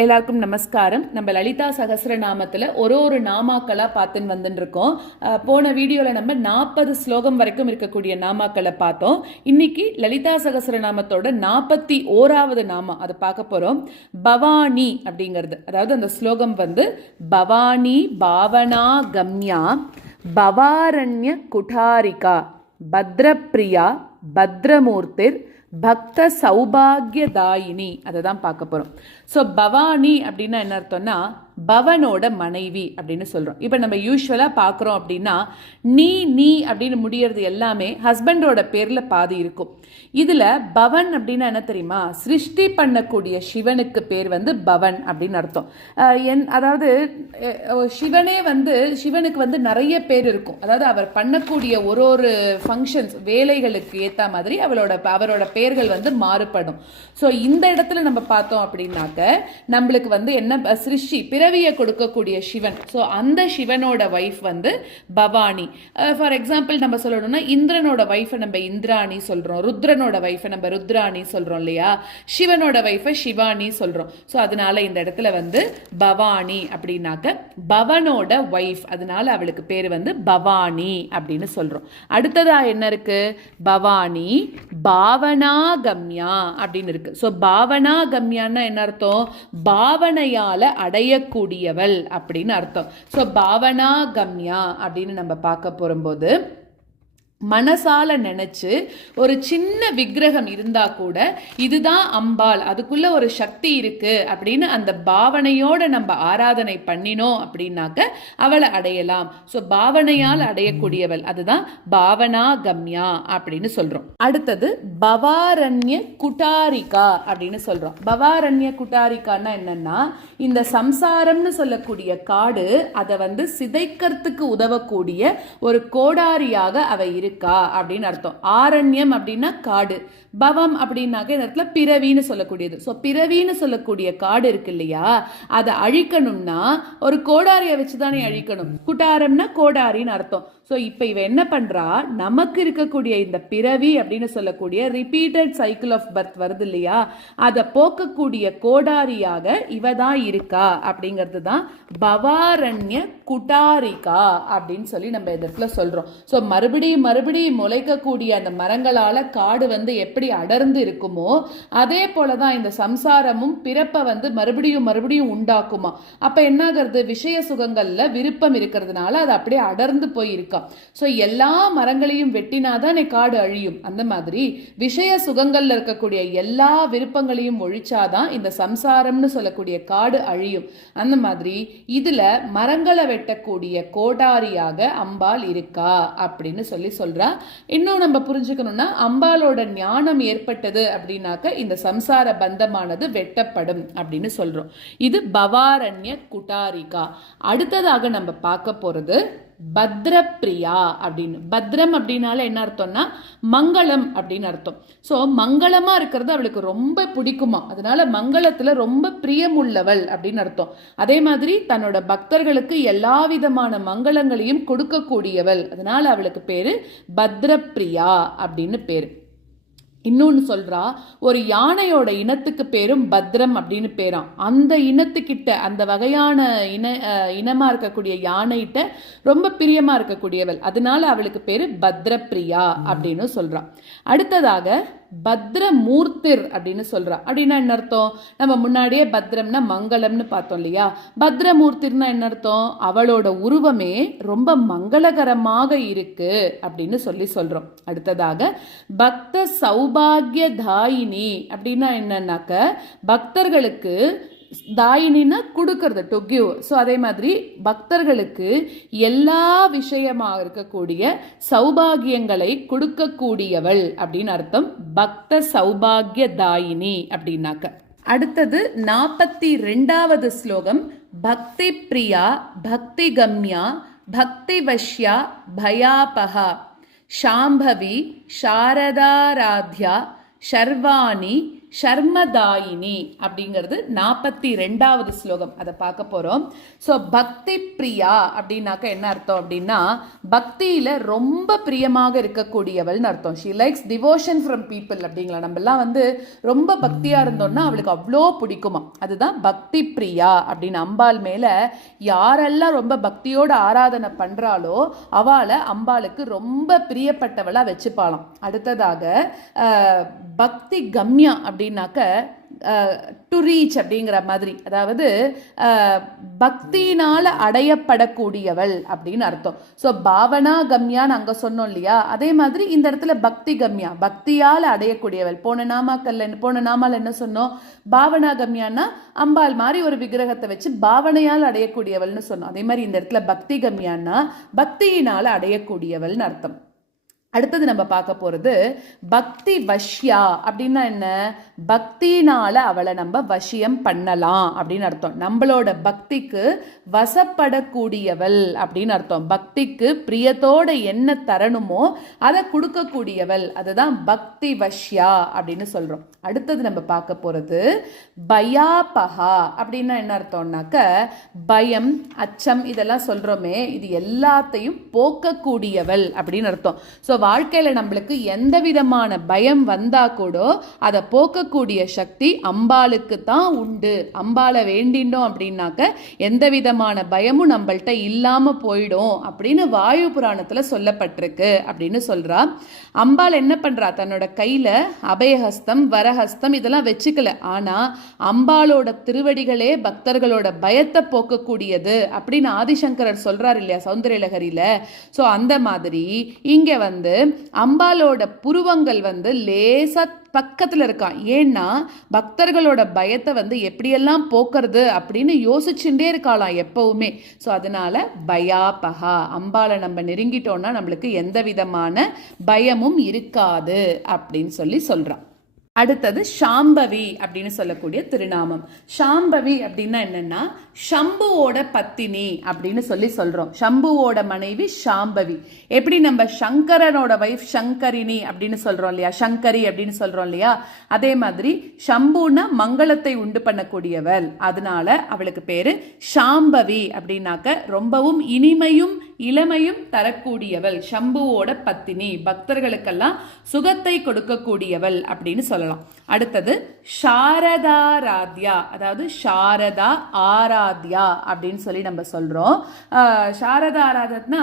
எல்லாருக்கும் நமஸ்காரம். நம்ம லலிதா சகஸ்ரநாமத்தில் ஒரு நாமாக்களா பார்த்துன்னு வந்துட்டு இருக்கோம். போன வீடியோவில் நம்ம 40 ஸ்லோகம் வரைக்கும் இருக்கக்கூடிய நாமாக்களை பார்த்தோம். இன்னைக்கு லலிதா சகஸ்ரநாமத்தோட 41வது நாமா அதை பார்க்க போறோம். பவானி அப்படிங்கிறது, அதாவது அந்த ஸ்லோகம் வந்து பவானி பாவனா கம்யா பவாரண்ய குடாரிகா பத்ரப்ரியா பத்ரமூர்த்திர் பக்த சௌபாகியதாயினி, அதை தான் பார்க்க போகிறோம். ஸோ பவானி அப்படின்னா என்ன அர்த்தம்னா பவனோட மனைவி அப்படின்னு சொல்கிறோம். இப்போ நம்ம யூஸ்வலாக பார்க்குறோம் அப்படின்னா நீ அப்படின்னு முடியறது எல்லாமே ஹஸ்பண்டோட பேரில் பாதி இருக்கும். இதில் பவன் அப்படின்னா என்ன தெரியுமா, சிருஷ்டி பண்ணக்கூடிய சிவனுக்கு பேர் வந்து பவன் அப்படின்னு அர்த்தம். அதாவது சிவனே வந்து சிவனுக்கு வந்து நிறைய பேர் இருக்கும். அதாவது அவர் பண்ணக்கூடிய ஒரு ஃபங்க்ஷன்ஸ் வேலைகளுக்கு ஏற்ற மாதிரி அவரோட பேர்கள் வந்து மாறுபடும். ஸோ இந்த இடத்துல நம்ம பார்த்தோம் அப்படின்னாக்க நம்மளுக்கு வந்து என்ன சிருஷ்டி பிறவியை கொடுக்கக்கூடிய சிவன். ஸோ அந்த சிவனோட வைஃப் வந்து பவானி. ஃபார் எக்ஸாம்பிள் நம்ம சொல்லணும்னா இந்திரனோட வைஃபை நம்ம இந்திராணி சொல்கிறோம், ருத்ரனோட வைஃபை நம்ம ருத்ராணி சொல்கிறோம் இல்லையா, சிவனோட வைஃபை சிவானி சொல்கிறோம். ஸோ அதனால இந்த இடத்துல வந்து பவானி அப்படின்னாக்க பவனோட வைஃப், அதனால அவளுக்கு பேர் வந்து பவானி அப்படின்னு சொல்கிறோம். அடுத்ததா என்ன இருக்கு, பவானி பாவனாகம்யா அப்படின்னு இருக்கு. ஸோ பாவனாகம்யான்னா என்ன அர்த்தம், பாவனையால அடையக்கூடியவள் அப்படின்னு அர்த்தம். ஸோ பாவனாகம்யா அப்படின்னு நம்ம பார்க்க போகும்போது மனசால நினைச்சு ஒரு சின்ன விக்கிரகம் இருந்தா கூட இதுதான் அம்பாள், அதுக்குள்ள ஒரு சக்தி இருக்கு அப்படின்னு அந்த பாவனையோட நம்ம ஆராதனை பண்ணினோம் அப்படின்னாக்க அவளை அடையலாம். ஸோ பாவனையால் அடையக்கூடியவள், அதுதான் பாவனா கம்யா அப்படின்னு சொல்றோம். அடுத்தது பவாரண்ய குடாரிகா அப்படின்னு சொல்றோம். பவாரண்ய குடாரிகான்னா என்னன்னா, இந்த சம்சாரம்னு சொல்லக்கூடிய காடு அதை வந்து சிதைக்கிறதுக்கு உதவக்கூடிய ஒரு கோடாரியாக அவ இருக்கு அப்படின்னு அர்த்தம். ஆரண்யம் அப்படின்னா காடு, பவம் அப்படின்னாக்க இந்த இடத்துல பிறவின்னு சொல்லக்கூடியது. ஸோ பிறவின்னு சொல்லக்கூடிய காடு இருக்கு இல்லையா, அதை அழிக்கணும்னா ஒரு கோடாரியை வச்சுதானே அழிக்கணும். குட்டாரம்னா கோடாரின்னு அர்த்தம். ஸோ இப்போ இவ என்ன பண்றா, நமக்கு இருக்கக்கூடிய இந்த பிறவி அப்படின்னு சொல்லக்கூடிய ரிப்பீட்டட் சைக்கிள் ஆஃப் பர்த் வருது இல்லையா, அதை போக்கக்கூடிய கோடாரியாக இவ தான் இருக்கா அப்படிங்கிறது தான் பவாரண்ய குடாரிகா அப்படின்னு சொல்லி நம்ம இடத்துல சொல்றோம். ஸோ மறுபடியும் முளைக்கக்கூடிய அந்த மரங்களால காடு வந்து எப்படி அடர்ந்து இருக்குமோ அதே போலதான் இந்த சம்சாரமும் பிறப்பை வந்து மறுபடியும் உண்டாக்குமா. அப்ப என்னாகிறது, விஷய சுகங்கள்ல விருப்பம் இருக்கிறதுனால அது அப்படியே அடர்ந்து போயிருக்கா. ஸோ எல்லா மரங்களையும் வெட்டினாதான் காடு அழியும். அந்த மாதிரி விஷய சுகங்கள்ல இருக்கக்கூடிய எல்லா விருப்பங்களையும் ஒழிச்சாதான் இந்த சம்சாரம்னு சொல்லக்கூடிய காடு அழியும். அந்த மாதிரி இதுல மரங்களை வெட்டக்கூடிய கோடாரியாக அம்பாள் இருக்கா அப்படின்னு சொல்றா. இன்னும் நம்ம புரிஞ்சுக்கணும்னா அம்பாளோட ஞானம் ஏற்பட்டது அப்படின்னாக்க இந்த சம்சார பந்தமானது வெட்டப்படும் அப்படின்னு சொல்றோம். இது பவாரண்ய குடாரிகா. அடுத்ததாக நம்ம பார்க்க போறது பத்ரப்ரியா அப்படின்னு. பத்ரம் அப்படின்னால என்ன அர்த்தம்னா மங்களம் அப்படின்னு அர்த்தம். ஸோ மங்களமா இருக்கிறது அவளுக்கு ரொம்ப பிடிக்குமா, அதனால மங்களத்துல ரொம்ப பிரியமுள்ளவள் அப்படின்னு அர்த்தம். அதே மாதிரி தன்னோட பக்தர்களுக்கு எல்லா விதமான மங்களங்களையும் கொடுக்கக்கூடியவள், அதனால அவளுக்கு பேரு பத்ரப்ரியா அப்படின்னு பேரு. இன்னொன்னு சொல்றா, ஒரு யானையோட இனத்துக்கு பேரும் பத்ரம் அப்படின்னு பேராம். அந்த இனத்துக்கிட்ட அந்த வகையான இனமா இருக்கக்கூடிய யானைகிட்ட ரொம்ப பிரியமா இருக்கக்கூடியவள், அதனால அவளுக்கு பேரு பத்ரப்ரியா அப்படின்னு சொல்றா. அடுத்ததாக பத்ரமூர்த்திர் அப்படின்னு சொல்றா. அப்படின்னா என்ன அர்த்தம், நம்ம முன்னாடியே பத்ரம்னா மங்களம்னு பார்த்தோம் இல்லையா, பத்ரமூர்த்திர்னா என்ன அர்த்தம், அவளோட உருவமே ரொம்ப மங்களகரமாக இருக்கு அப்படின்னு சொல்றோம். அடுத்ததாக பக்த சௌபாகியதாயினி அப்படின்னா என்னன்னாக்க பக்தர்களுக்கு, தாயினா கொடுக்கறது, டு கிவ். ஸோ அதே மாதிரி பக்தர்களுக்கு எல்லா விஷயமாக இருக்கக்கூடிய சௌபாகியங்களை கொடுக்கக்கூடியவள் அப்படின்னு அர்த்தம். பக்த சௌபாகிய தாயினி அப்படின்னாக்க. அடுத்தது 42வது ஸ்லோகம். பக்தி பிரியா பக்தி கம்யா பக்தி வஷ்யா பயாபகா சாம்பவி சாரதாராத்யா ஷர்வாணி ஷர்மதாயினி அப்படிங்கிறது 42வது ஸ்லோகம், அதை பார்க்க போறோம். ஸோ பக்தி பிரியா அப்படின்னாக்க என்ன அர்த்தம் அப்படின்னா, பக்தியில ரொம்ப பிரியமாக இருக்கக்கூடியவள்னு அர்த்தம். She likes devotion from people அப்படிங்களா. நம்மலாம் வந்து ரொம்ப பக்தியா இருந்தோம்னா அவளுக்கு அவ்வளோ பிடிக்குமா, அதுதான் பக்தி பிரியா அப்படின்னு. அம்பாள் மேல யாரெல்லாம் ரொம்ப பக்தியோட ஆராதனை பண்றாளோ அவளை அம்பாளுக்கு ரொம்ப பிரியப்பட்டவளா வச்சுப்பாளாம். அடுத்ததாக பக்தி கம்யா அப்படின்னாக்க டு ரீச் அப்படிங்கிற மாதிரி, அதாவது பக்தியினால அடையப்படக்கூடியவள் அப்படின்னு அர்த்தம். ஸோ பாவனா கம்யான்னு அங்க சொன்னோம் இல்லையா, அதே மாதிரி இந்த இடத்துல பக்தி கம்யா, பக்தியால் அடையக்கூடியவள். போன நாமால என்ன சொன்னோம், பாவனா கம்யான்னா அம்பாள் மாதிரி ஒரு விக்கிரகத்தை வச்சு பாவனையால் அடையக்கூடியவள்னு சொன்னோம். அதே மாதிரி இந்த இடத்துல பக்தி கம்யான்னா பக்தியினால அடையக்கூடியவள்னு அர்த்தம். அடுத்தது நம்ம பார்க்க போறது பக்தி வஷ்யா அப்படின்னா என்ன, பக்தினால அவளை நம்ம வசியம் பண்ணலாம் அப்படின்னு அர்த்தம். நம்மளோட பக்திக்கு வசப்படக்கூடியவள் அப்படின்னு அர்த்தம். பக்திக்கு பிரியத்தோட என்ன தரணுமோ அதை கொடுக்கக்கூடியவள், அதுதான் பக்தி வஷ்யா அப்படின்னு சொல்றோம். அடுத்தது நம்ம பார்க்க போறது பயாபகா அப்படின்னா என்ன அர்த்தம்னாக்க, பயம் அச்சம் இதெல்லாம் சொல்றோமே, இது எல்லாத்தையும் போக்கக்கூடியவள் அப்படின்னு அர்த்தம். ஸோ வாழ்க்கையில நம்மளுக்கு எந்த விதமான பயம் வந்தா கூட அதை போக்கக்கூடிய சக்தி அம்பாளுக்கு தான் உண்டு. அம்பாளை வேண்டிண்டோம் அப்படின்னாக்க எந்த விதமான பயமும் நம்மள்கிட்ட இல்லாம போயிடும் அப்படின்னு வாயு புராணத்துல சொல்லப்பட்டிருக்கு அப்படின்னு சொல்றா. அம்பாள் என்ன பண்றா, தன்னோட கையில அபயஹஸ்தம் வரஹஸ்தம் இதெல்லாம் வச்சுக்கல, ஆனா அம்பாளோட திருவடிகளே பக்தர்களோட பயத்தை போக்கக்கூடியது அப்படின்னு ஆதிசங்கரர் சொல்றாரு இல்லையா சௌந்தரலஹரியில. ஸோ அந்த மாதிரி இங்க வந்து அம்பாலோட புருவங்கள் வந்து லேசா பக்கத்துல இருக்கான். ஏன்னா பக்தர்களோட பயத்தை வந்து எப்படியெல்லாம் போக்குறது அப்படின்னு யோசிச்சுட்டே இருக்காளாம் எப்பவுமே. ஸோ அதனால பயாபகா, அம்பாலை நம்ம நெருங்கிட்டோம்னா நம்மளுக்கு எந்த விதமான பயமும் இருக்காது அப்படின்னு சொல்றான். அடுத்தது சாம்பவி அப்படின்னு சொல்லக்கூடிய திருநாமம். சாம்பவி அப்படின்னா என்னன்னா, சம்புவோட பத்தினி அப்படின்னு சொல்றோம். சம்புவோட மனைவி சாம்பவி. எப்படி நம்ம சங்கரனோட வைஃப் சங்கரினி அப்படின்னு சொல்றோம் இல்லையா, சங்கரி அப்படின்னு சொல்றோம் இல்லையா, அதே மாதிரி சம்புனா மங்களத்தை உண்டு பண்ணக்கூடியவள், அதனால அவளுக்கு பேரு சாம்பவி. அப்படின்னாக்க ரொம்பவும் இனிமையும் இளமையும் தரக்கூடியவள், சம்புவோட பத்தினி, பக்தர்களுக்கெல்லாம் சுகத்தை கொடுக்கக்கூடியவள் அப்படின்னு சொல்லலாம். அடுத்தது சாரதாராத்யா, அதாவது சாரதா ஆராத்யா அப்படின்னு சொல்லி நம்ம சொல்றோம். சாரதா ஆராதனா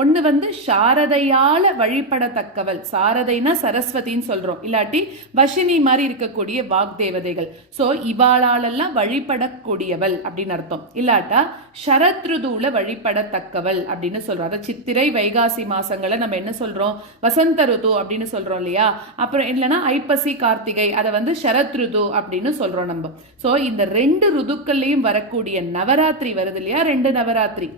ஒண்ணு வந்து சாரதையால வழிபடத்தக்கவள், சாரதைனா சரஸ்வதின்னு சொல்றோம், இல்லாட்டி வஷினி மாதிரி இருக்கக்கூடிய வாக்தேவதைகள். சோ இவாளாலெல்லாம் வழிபடக்கூடியவள் அப்படின்னு அர்த்தம். இல்லாட்டா சரத்ருதுல வழிபடத்தக்கவள் அப்படின்னு சொல்றோம். அதாவது சித்திரை வைகாசி மாசங்களை நம்ம என்ன சொல்றோம், வசந்த ருது அப்படின்னு சொல்றோம் இல்லையா. அப்புறம் இல்லைன்னா ஐப்பசி கார்த்திகை, அதை வந்து சரத் ருது அப்படின்னு சொல்றோம் நம்ம. சோ இந்த 2 ருதுக்கள்லயும் வரக்கூடிய நவராத்திரி வருது இல்லையா, 2 நவராத்திரி,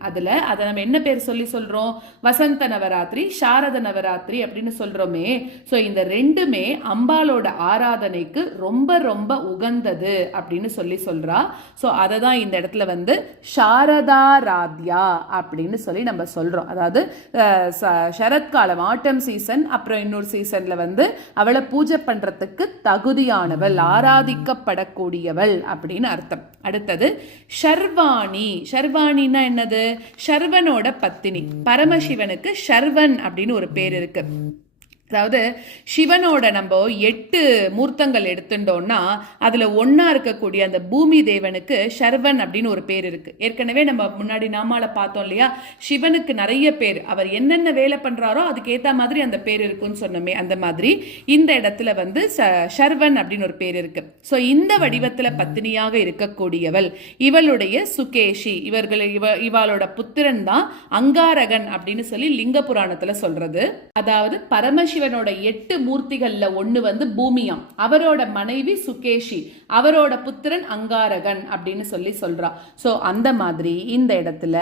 அதை நம்ம என்ன பேர் சொல்றோம், வசந்த நவராத்திரி சாரத நவராத்திரி அப்படின்னு சொல்றோமே. சோ இந்த ரெண்டுமே அம்பாலோட ஆராதனைக்கு ரொம்ப ரொம்ப உகந்தது அப்படின்னு சொல்றா. சோ அதை தான் இந்த இடத்துல வந்து சாரதாராத்யா அப்படின்னு சொல்லி நம்ம சொல்றோம். அதாவது சரத்காலம் ஆட்டம் சீசன், அப்புறம் இன்னொரு சீசன்ல வந்து அவளை பூஜை பண்றதுக்கு தகுதியானவள், ஆராதிக்கப்படக்கூடியவள் அப்படின்னு அர்த்தம். அடுத்தது ஷர்வாணி. ஷர்வாணின்னா என்னது, ஷர்வனோட பத்தினி. பரமசிவனுக்கு ஷர்வன் அப்படின்னு ஒரு பேர் இருக்கு. அதாவது சிவனோட நம்ம 8 மூர்த்தங்கள் எடுத்துட்டோம்னா அதுல ஒன்னா இருக்கக்கூடிய அந்த பூமி தேவனுக்கு ஷர்வன் அப்படின்னு ஒரு பேர் இருக்கு. ஏற்கனவே நம்ம முன்னாடி நாமால பார்த்தோம் இல்லையா, சிவனுக்கு நிறைய பேர், அவர் என்னென்ன வேலை பண்றாரோ அதுக்கு ஏத்த மாதிரி அந்த பேர் இருக்குன்னு சொன்னோமே, அந்த மாதிரி இந்த இடத்துல வந்து ஷர்வன் அப்படின்னு ஒரு பேர் இருக்கு. சோ இந்த வடிவத்துல பத்தினியாக இருக்கக்கூடியவள், இவளுடைய சுகேஷி, இவளோட புத்திரன் தான் அங்காரகன் அப்படின்னு சொல்லி லிங்க புராணத்துல சொல்றது. அதாவது பரமசிவ சிவனோட 8 மூர்த்திகள்ல ஒண்ணு வந்து பூமியாம், அவரோட மனைவி சுகேஷி, அவரோட புத்திரன் அங்காரகன் அப்படின்னு சொல்றா. சோ அந்த மாதிரி இந்த இடத்துல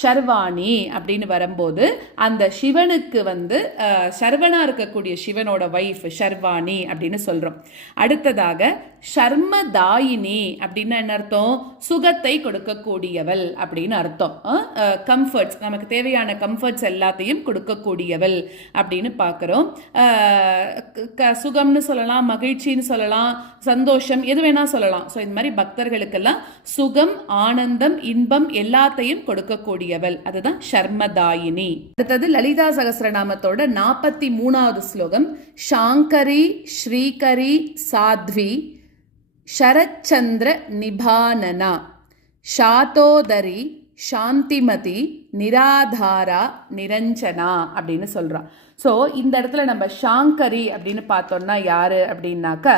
ஷர்வாணி அப்படின்னு வரும்போது அந்த சிவனுக்கு வந்து சர்வனா இருக்கக்கூடிய சிவனோட வைஃப் ஷர்வாணி அப்படின்னு சொல்றோம். அடுத்ததாக ஷர்மதாயினி அப்படின்னா என்ன அர்த்தம், சுகத்தை கொடுக்கக்கூடியவள் அப்படின்னு அர்த்தம். கம்ஃபர்ட்ஸ், நமக்கு தேவையான கம்ஃபர்ட்ஸ் எல்லாத்தையும் கொடுக்கக்கூடியவள் அப்படின்னு பார்க்கிறோம். சுகம்னு சொல்லலாம், மகிழ்ச்சின்னு சொல்லலாம், சந்தோஷம், எது வேணா சொல்லலாம். ஸோ இந்த மாதிரி பக்தர்களுக்கெல்லாம் சுகம், ஆனந்தம், இன்பம் எல்லாத்தையும் கொடுக்கக்கூடியவள். அதுதான் ஷர்மதாயினி. அடுத்தது லலிதா சகஸ்ரநாமத்தோட 43வது ஸ்லோகம். ஷாங்கரி ஸ்ரீகரி சாத்வி ஷரச்சந்திர நிபானனா ஷாதோதரி சாந்திமதி நிராதாரா நிரஞ்சனா அப்படின்னு சொல்றான். ஸோ இந்த இடத்துல நம்ம ஷாங்கரி அப்படின்னு பார்த்தோம்னா யாரு அப்படின்னாக்க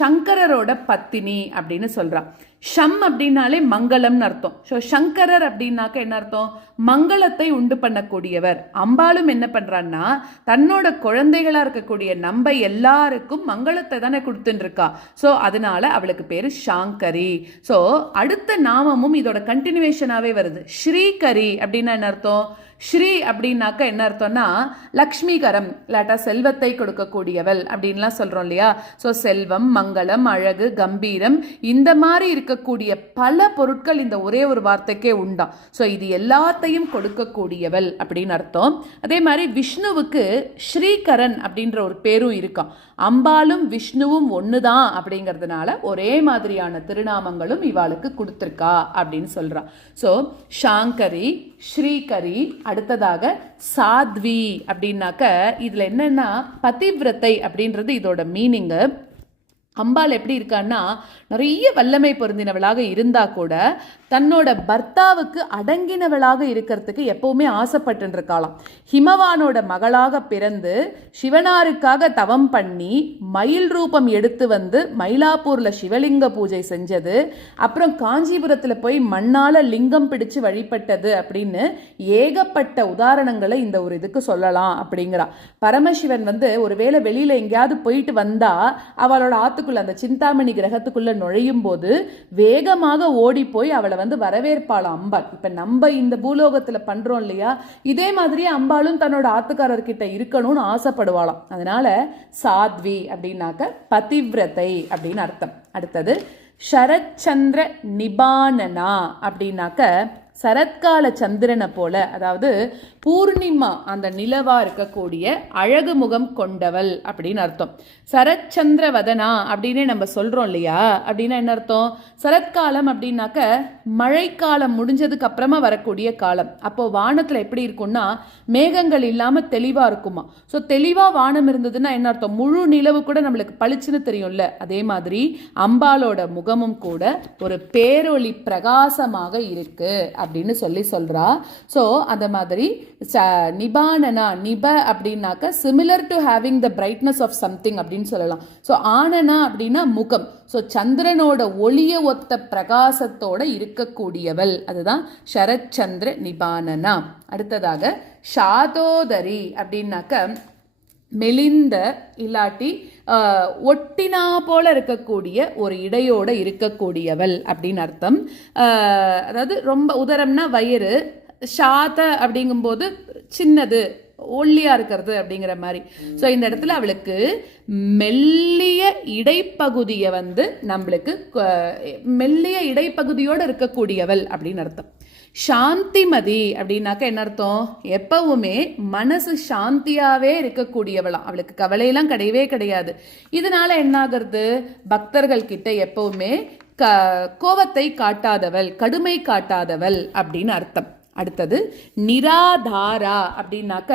சங்கரரோட பத்தினி அப்படின்னு சொல்றான். ஷம் அப்படின்னாலே மங்களம்னு அர்த்தம். ஸோ சங்கரர் அப்படின்னாக்க என்ன அர்த்தம்? மங்களத்தை உண்டு பண்ணக்கூடியவர். அம்பாலும் என்ன பண்றான்னா தன்னோட குழந்தைகளா இருக்கக்கூடிய நம்ம எல்லாருக்கும் மங்களத்தை தானே கொடுத்துட்டு இருக்கா. ஸோ அதனால அவளுக்கு பேரு ஷாங்கரி. ஸோ அடுத்த நாமமும் இதோட கண்டினியூவேஷனாவே வருது. ஸ்ரீகரி அப்படின்னா என்ன அர்த்தம்? ஸ்ரீ அப்படின்னாக்க என்ன அர்த்தம்னா லக்ஷ்மிகரம், இல்லாட்டா செல்வத்தை கொடுக்கக்கூடியவள் அப்படின்லாம் சொல்றோம் இல்லையா. ஸோ செல்வம், மங்களம், அழகு, கம்பீரம், இந்த மாதிரி இருக்கக்கூடிய பல பொருட்கள் இந்த ஒரே ஒரு வார்த்தைக்கே உண்டா. ஸோ இது எல்லாத்தையும் கொடுக்கக்கூடியவள் அப்படின்னு அர்த்தம். அதே மாதிரி விஷ்ணுவுக்கு ஸ்ரீகரன் அப்படின்ற ஒரு பேரும் இருக்கான். அம்பாலும் விஷ்ணுவும் ஒண்ணுதான் அப்படிங்கிறதுனால ஒரே மாதிரியான திருநாமங்களும் இவாளுக்கு கொடுத்துருக்கா அப்படின்னு சொல்றா. ஸோ ஷாங்கரி, ஸ்ரீகரி, அடுத்ததாக சாத்வி அப்படின்னாக்க இதுல என்னன்னா பதிவிரத்தை அப்படின்றது இதோட மீனிங்கு. அம்பாள் எப்படி இருக்கான்னா நிறைய வல்லமை பொருந்தினவளாக இருந்தா கூட தன்னோட பர்த்தாவுக்கு அடங்கினவளாக இருக்கிறதுக்கு எப்பவுமே ஆசைப்பட்டு இருக்காளாம். ஹிமவானோட மகளாக பிறந்து சிவனாருக்காக தவம் பண்ணி மயில் ரூபம் எடுத்து வந்து மயிலாப்பூர்ல சிவலிங்க பூஜை செஞ்சது, அப்புறம் காஞ்சிபுரத்துல போய் மண்ணால லிங்கம் பிடிச்சு வழிபட்டது அப்படின்னு ஏகப்பட்ட உதாரணங்களை இந்த ஒரு இதுக்கு சொல்லலாம் அப்படிங்கிறா. பரமசிவன் வந்து ஒருவேளை வெளியில எங்கேயாவது போயிட்டு வந்தா அவளோட ஆத்துக்குள்ள அந்த சிந்தாமணி கிரகத்துக்குள்ள நுழையும் போது வேகமாக ஓடி போய் அவளை வந்து வரவேற்பாளாம் அம்பாள். இப்ப நம்ம இந்த பூலோகத்துல பண்றோம் இல்லையா, இதே மாதிரி அம்பாளும் தன்னோட ஆத்துக்காரர்கிட்ட இருக்கணும்னு ஆசைப்படுவாளாம். அதனால சாத்வி அப்படின்னாக்க பதிவிரதை அப்படின்னு அர்த்தம். அடுத்தது ஷரச்சந்திர நிபானனா அப்படின்னாக்க சரத்கால சந்திரனை போல, அதாவது பூர்ணிமா அந்த நிலவா இருக்கக்கூடிய அழகு முகம் கொண்டவள் அப்படின்னு அர்த்தம். சரச்சந்திர வதனா அப்படின்னு நம்ம சொல்றோம் இல்லையா, அப்படின்னா என்ன அர்த்தம்? சரத்காலம் அப்படின்னாக்க மழைக்காலம் முடிஞ்சதுக்கு அப்புறமா வரக்கூடிய காலம். அப்போ வானத்துல எப்படி இருக்கும்னா மேகங்கள் இல்லாம தெளிவா இருக்குமா. ஸோ தெளிவா வானம் இருந்ததுன்னா என்ன அர்த்தம்? முழு நிலவு கூட நம்மளுக்கு பளிச்சுன்னு தெரியும்ல. அதே மாதிரி அம்பாலோட முகமும் கூட ஒரு பேரொளி பிரகாசமாக இருக்கு அப்படின்னு சொல்றா. ஸோ அந்த மாதிரி நிபானனா, நிப அப்படின்னாக்க similar to having the brightness of something அப்படின்னு சொல்லலாம். ஸோ ஆனனா அப்படின்னா முகம். ஸோ சந்திரனோட ஒளிய ஒத்த பிரகாசத்தோட இருக்கக்கூடியவள், அதுதான் சரச்சந்திர நிபானனா. அடுத்ததாக ஷாதோதரி அப்படின்னாக்க மெலிந்த இல்லாட்டி ஒட்டினா போல இருக்கக்கூடிய ஒரு இடையோட இருக்கக்கூடியவள் அப்படின்னு அர்த்தம். அதாவது ரொம்ப உதரம்னா வயிறு, ஷாத அப்படிங்கும்போது சின்னது, ஒல்லியா இருக்கிறது அப்படிங்கிற மாதிரி. ஸோ இந்த இடத்துல அவளுக்கு மெல்லிய இடைப்பகுதியை வந்து நம்மளுக்கு மெல்லிய இடைப்பகுதியோடு இருக்கக்கூடியவள் அப்படின்னு அர்த்தம். சாந்திமதி அப்படின்னாக்க என்ன அர்த்தம்? எப்பவுமே மனசு சாந்தியாவே இருக்கக்கூடியவளாம். அவளுக்கு கவலையெல்லாம் கிடையவே கிடையாது. இதனால என்ன ஆகிறது? பக்தர்கள் கிட்ட எப்பவுமே கோபத்தை காட்டாதவள், கடுமை காட்டாதவள் அப்படின்னு அர்த்தம். அடுத்தது நிராதாரா அப்படின்னாக்க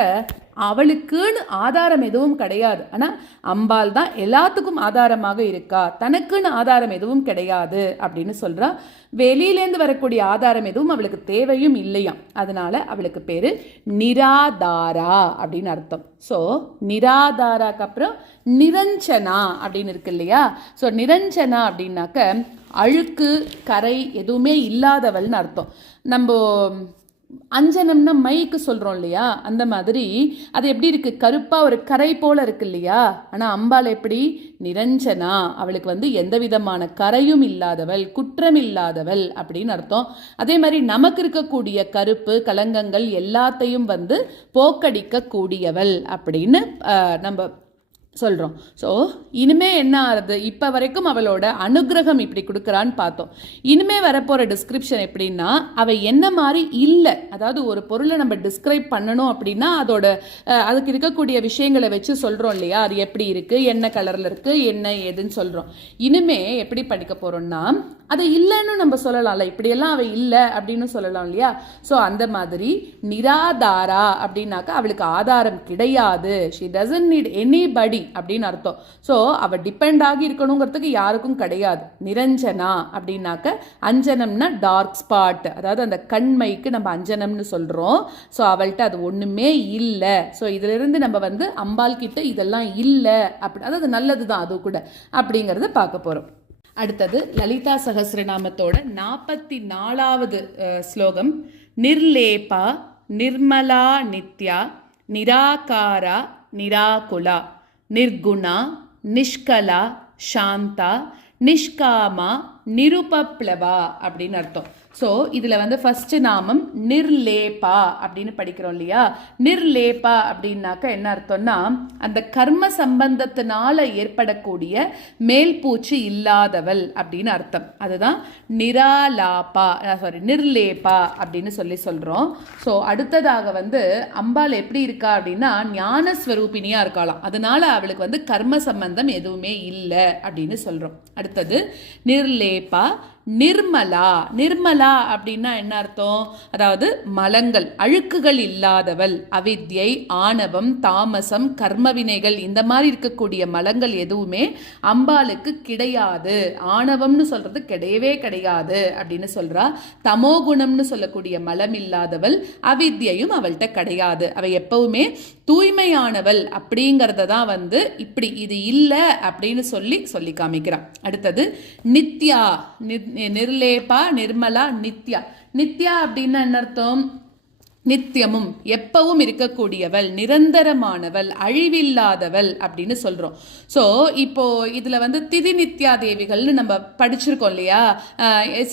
அவளுக்குன்னு ஆதாரம் எதுவும் கிடையாது. ஆனா அம்பாள் தான் எல்லாத்துக்கும் ஆதாரமாக இருக்கா, தனக்குன்னு ஆதாரம் எதுவும் கிடையாது அப்படின்னு சொல்றா. வெளியிலேருந்து வரக்கூடிய ஆதாரம் எதுவும் அவளுக்கு தேவையும் இல்லையாம். அதனால அவளுக்கு பேரு நிராதாரா அப்படின்னு அர்த்தம். ஸோ நிராதாராக்கு அப்புறம் நிரஞ்சனா அப்படின்னு இருக்கு இல்லையா. ஸோ நிரஞ்சனா அப்படின்னாக்க அழுக்கு கரை எதுவுமே இல்லாதவள்னு அர்த்தம். நம்ம அஞ்சனம்னா மைக்கு சொல்றோம் இல்லையா, அந்த மாதிரி அது எப்படி இருக்கு? கருப்பா ஒரு கரை போல இருக்கு இல்லையா. ஆனா அம்பாள் எப்படி? நிரஞ்சனா, அவளுக்கு வந்து எந்த விதமான கரையும் இல்லாதவள், குற்றம் இல்லாதவள் அப்படின்னு அர்த்தம். அதே மாதிரி நமக்கு இருக்கக்கூடிய கருப்பு கலங்கங்கள் எல்லாத்தையும் வந்து போக்கடிக்க கூடியவள் அப்படின்னு நம்ம சொல்கிறோம். ஸோ இனிமே என்ன ஆகுது, இப்போ வரைக்கும் அவளோட அனுகிரகம் இப்படி கொடுக்குறான்னு பார்த்தோம். இனிமே வரப்போகிற டிஸ்கிரிப்ஷன் எப்படின்னா, அவள் என்ன மாதிரி இல்லை, அதாவது ஒரு பொருளை நம்ம டிஸ்கிரைப் பண்ணணும் அப்படின்னா அதோட அதுக்கு இருக்கக்கூடிய விஷயங்களை வச்சு சொல்கிறோம் இல்லையா, அது எப்படி இருக்குது, என்ன கலரில் இருக்குது, என்ன ஏதுன்னு சொல்கிறோம். இனிமே எப்படி படிக்க போகிறோம்னா, அது இல்லைன்னு நம்ம சொல்லலாம்ல, இப்படியெல்லாம் அவள் இல்லை அப்படின்னு சொல்லலாம் இல்லையா. ஸோ அந்த மாதிரி நிராதாரா அப்படின்னாக்கா அவளுக்கு ஆதாரம் கிடையாது, ஷி டசன்ட் நீட் எனிபடி அப்படின்னு அர்த்தம். ஸோ அவள் டிபெண்ட் ஆகி இருக்கணுங்கிறதுக்கு யாருக்கும் கிடையாது. நிரஞ்சனா அப்படின்னாக்க, அஞ்சனம்னா டார்க் ஸ்பாட், அதாவது அந்த கண்மைக்கு நம்ம அஞ்சனம்னு சொல்கிறோம். ஸோ அவள்கிட்ட அது ஒன்றுமே இல்லை. ஸோ இதிலிருந்து நம்ம வந்து அம்பாள் கிட்ட இதெல்லாம் இல்லை அப்படி, அதாவது நல்லது தான் அது கூட அப்படிங்கிறத பார்க்க போகிறோம். அடுத்தது லலிதா சகஸ்ரநாமத்தோட 44வது ஸ்லோகம். நிர்லேபா நிர்மலா நித்யா நிராகாரா நிராகுலா நிர்குணா நிஷ்கலா சாந்தா நிஷ்காமா நிருபப்ளவா அப்படின்னு அர்த்தம். ஸோ இதில் வந்து ஃபஸ்ட்டு நாமம் நிர்லேபா அப்படின்னு படிக்கிறோம் இல்லையா. நிர்லேபா அப்படின்னாக்க என்ன அர்த்தம்னா, அந்த கர்ம சம்பந்தத்தினால ஏற்படக்கூடிய மேல்பூச்சி இல்லாதவள் அப்படின்னு அர்த்தம். அதுதான் நிராலாபா, நிர்லேபா அப்படின்னு சொல்கிறோம். ஸோ அடுத்ததாக வந்து அம்பாள் எப்படி இருக்கா அப்படின்னா ஞானஸ்வரூபினியாக இருக்காளாம். அதனால அவளுக்கு வந்து கர்ம சம்பந்தம் எதுவுமே இல்லை அப்படின்னு சொல்கிறோம். அடுத்தது நிர்லேபா நிர்மலா. நிர்மலா அப்படின்னா என்ன அர்த்தம், அதாவது மலங்கள் அழுக்குகள் இல்லாதவள். அவித்யை, ஆணவம், தாமசம், கர்மவினைகள் இந்த மாதிரி இருக்கக்கூடிய மலங்கள் எதுவுமே அம்பாளுக்கு கிடையாது. ஆணவம்னு சொல்றது கிடையவே கிடையாது அப்படின்னு சொல்றா. தமோகுணம்னு சொல்லக்கூடிய மலம் இல்லாதவள். அவித்யையும் அவள்கிட்ட கிடையாது. அவள் எப்பவுமே தூய்மையானவள் அப்படிங்கிறத தான் வந்து இப்படி இது இல்லை அப்படின்னு சொல்லி காமிக்கிறான். அடுத்தது நித்யா. நிர்லேபா நிர்மலா நித்யா. நித்யா அப்படின்னா என்ன அர்த்தம், நித்தியமும் எப்பவும் இருக்கக்கூடியவள், நிரந்தரமானவள், அழிவில்லாதவள் அப்படின்னு சொல்றோம். ஸோ இப்போ இதுல வந்து திதி நித்யா தேவிகள்னு நம்ம படிச்சிருக்கோம் இல்லையா,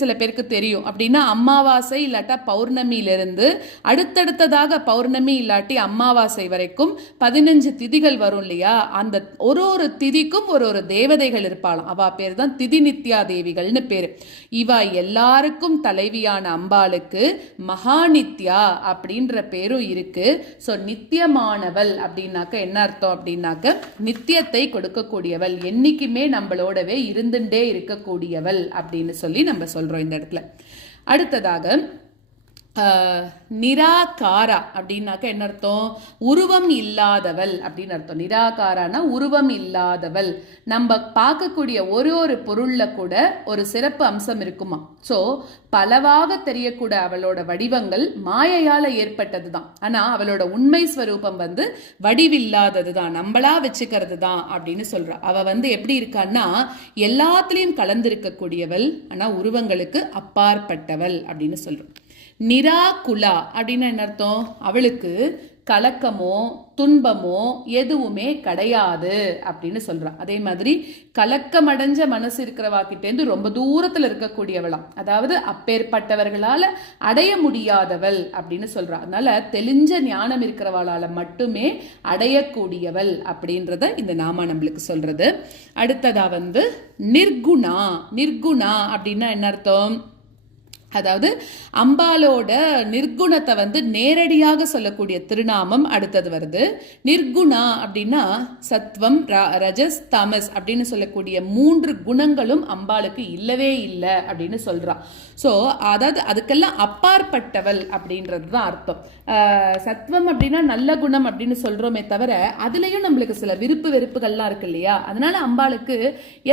சில பேருக்கு தெரியும். அப்படின்னா அமாவாசை இல்லாட்டா பௌர்ணமியிலிருந்து அடுத்தடுத்ததாக பௌர்ணமி இல்லாட்டி அமாவாசை வரைக்கும் 15 திதிகள் வரும் இல்லையா. அந்த ஒரு திதிக்கும் ஒரு தேவதைகள் இருப்பாளாம். அவ பேர் தான் திதி நித்யா தேவிகள்னு பேரு. இவ எல்லாருக்கும் தலைவியான அம்பாளுக்கு மகாநித்யா அப்படின்ற பேரும் இருக்கு. ஸோ நித்தியமானவள் அப்படின்னாக்க என்ன அர்த்தம் அப்படின்னாக்க நித்தியத்தை கொடுக்கக்கூடியவள், என்னைக்குமே நம்மளோடவே இருந்துட்டே இருக்கக்கூடியவள் அப்படின்னு சொல்லி நம்ம சொல்றோம் இந்த இடத்துல. அடுத்ததாக நிராகாரா அப்படின்னாக்க என்ன அர்த்தம், உருவம் இல்லாதவள் அப்படின்னு அர்த்தம். நிராகாரானா உருவம் இல்லாதவள். நம்ம பார்க்கக்கூடிய ஒரு பொருள்ல கூட ஒரு சிறப்பு அம்சம் இருக்குமா. ஸோ பலவாக தெரியக்கூட அவளோட வடிவங்கள் மாயையால ஏற்பட்டது தான். ஆனா அவளோட உண்மை ஸ்வரூபம் வந்து வடிவில்லாதது தான், நம்மளா வச்சுக்கிறது தான் அப்படின்னு சொல்றா. அவ வந்து எப்படி இருக்கான்னா எல்லாத்துலயும் கலந்திருக்கக்கூடியவள், ஆனா உருவங்களுக்கு அப்பாற்பட்டவள் அப்படின்னு சொல்றோம். நிராகுலா அப்படின்னு என்ன அர்த்தம், அவளுக்கு கலக்கமோ துன்பமோ எதுவுமே கிடையாது அப்படின்னு சொல்றா. அதே மாதிரி கலக்கமடைஞ்ச மனசு இருக்கிறவா கிட்டேருந்து ரொம்ப தூரத்துல இருக்கக்கூடியவளாம், அதாவது அப்பேற்பட்டவர்களால அடைய முடியாதவள் அப்படின்னு சொல்றா. அதனால தெளிஞ்ச ஞானம் இருக்கிறவளால மட்டுமே அடையக்கூடியவள் அப்படின்றத இந்த நாமா நம்மளுக்கு சொல்றது. அடுத்ததா வந்து நிர்குணா. நிர்குணா அப்படின்னா என்ன அர்த்தம், அதாவது அம்பாலோட நிர்குணத்தை வந்து நேரடியாக சொல்லக்கூடிய திருநாமம் அடுத்தது வருது. நிர்குணா அப்படின்னா சத்வம் ரஜஸ் தமஸ் அப்படின்னு சொல்லக்கூடிய 3 குணங்களும் அம்பாளுக்கு இல்லவே இல்லை அப்படின்னு சொல்றா. ஸோ அதாவது அதுக்கெல்லாம் அப்பாற்பட்டவள் அப்படின்றது தான் அர்த்தம். சத்வம் அப்படின்னா நல்ல குணம் அப்படின்னு சொல்றோமே தவிர அதுலயும் நம்மளுக்கு சில விருப்பு வெறுப்புகள்லாம் இருக்கு இல்லையா. அதனால அம்பாளுக்கு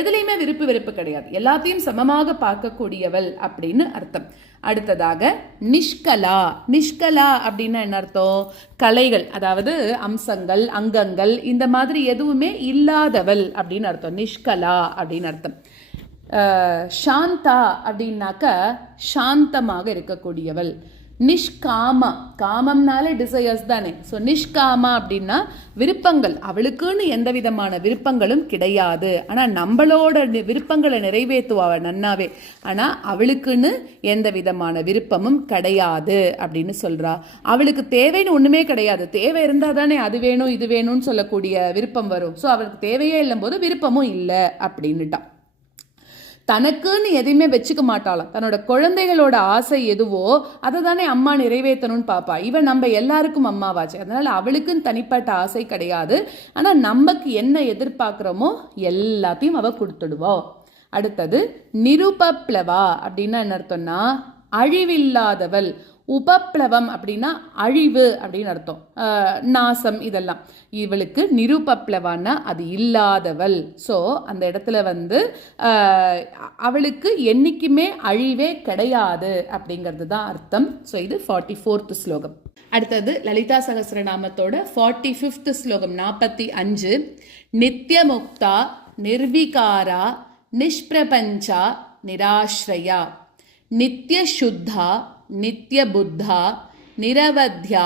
எதுலையுமே விருப்பு வெறுப்பு கிடையாது, எல்லாத்தையும் சமமாக பார்க்கக்கூடியவள் அப்படின்னு அர்த்தம். அடுத்ததாக நிஷ்கலா. நிஷ்கலா அப்படின்னா என்ன அர்த்தம், கலைகள், அதாவது அம்சங்கள் அங்கங்கள் இந்த மாதிரி எதுவுமே இல்லாதவள் அப்படின்னு அர்த்தம். நிஷ்கலா அப்படின்னு அர்த்தம். சாந்தா அப்படின்னாக்க சாந்தமாக இருக்கக்கூடியவள். நிஷ்காமா, காமம்னாலே டிசையர்ஸ் தானே. ஸோ நிஷ்காமா அப்படின்னா விருப்பங்கள், அவளுக்குன்னு எந்த விதமான விருப்பங்களும் கிடையாது. ஆனால் நம்மளோட விருப்பங்களை நிறைவேற்றுவா நன்னாவே, ஆனால் அவளுக்குன்னு எந்த விதமான விருப்பமும் கிடையாது அப்படின்னு சொல்றா. அவளுக்கு தேவைன்னு ஒண்ணுமே கிடையாது. தேவை இருந்தா தானே அது வேணும் இது வேணும்னு சொல்லக்கூடிய விருப்பம் வரும். ஸோ அவளுக்கு தேவையே இல்லைம் போது விருப்பமும் இல்லை அப்படின்னுட்டான். தனக்குன்னு எதையுமே வச்சுக்க மாட்டாளாம். தன்னோட குழந்தைகளோட ஆசை எதுவோ அதை தானே அம்மா நிறைவேற்றணும்னு பார்ப்பா. இவன் நம்ம எல்லாருக்கும் அம்மாவாச்சு, அதனால அவளுக்குன்னு தனிப்பட்ட ஆசை கிடையாது. ஆனால் நமக்கு என்ன எதிர்பார்க்குறோமோ எல்லாத்தையும் அவ கொடுத்துடுவா. அடுத்தது நிருபப்ளவா அப்படின்னா என்ன அர்த்தம்னா அழிவில்லாதவள். உபப்ளவம் அப்படின்னா அழிவு அப்படின்னு அர்த்தம், நாசம் இதெல்லாம். இவளுக்கு நிருபப்ளவான்னா அது இல்லாதவள். ஸோ அந்த இடத்துல அவளுக்கு என்னைக்குமே அழிவே கிடையாது அப்படிங்கிறது தான் அர்த்தம். ஸோ இது 44th ஸ்லோகம். அடுத்தது லலிதா சகஸ்ரநாமத்தோட 45th ஸ்லோகம் 45. நித்யமுக்தா நிர்விகாரா நிஷ்பிரபஞ்சா நிராஸ்ரயா நித்யசுத்தா நித்யபுத்தா நிரவத்யா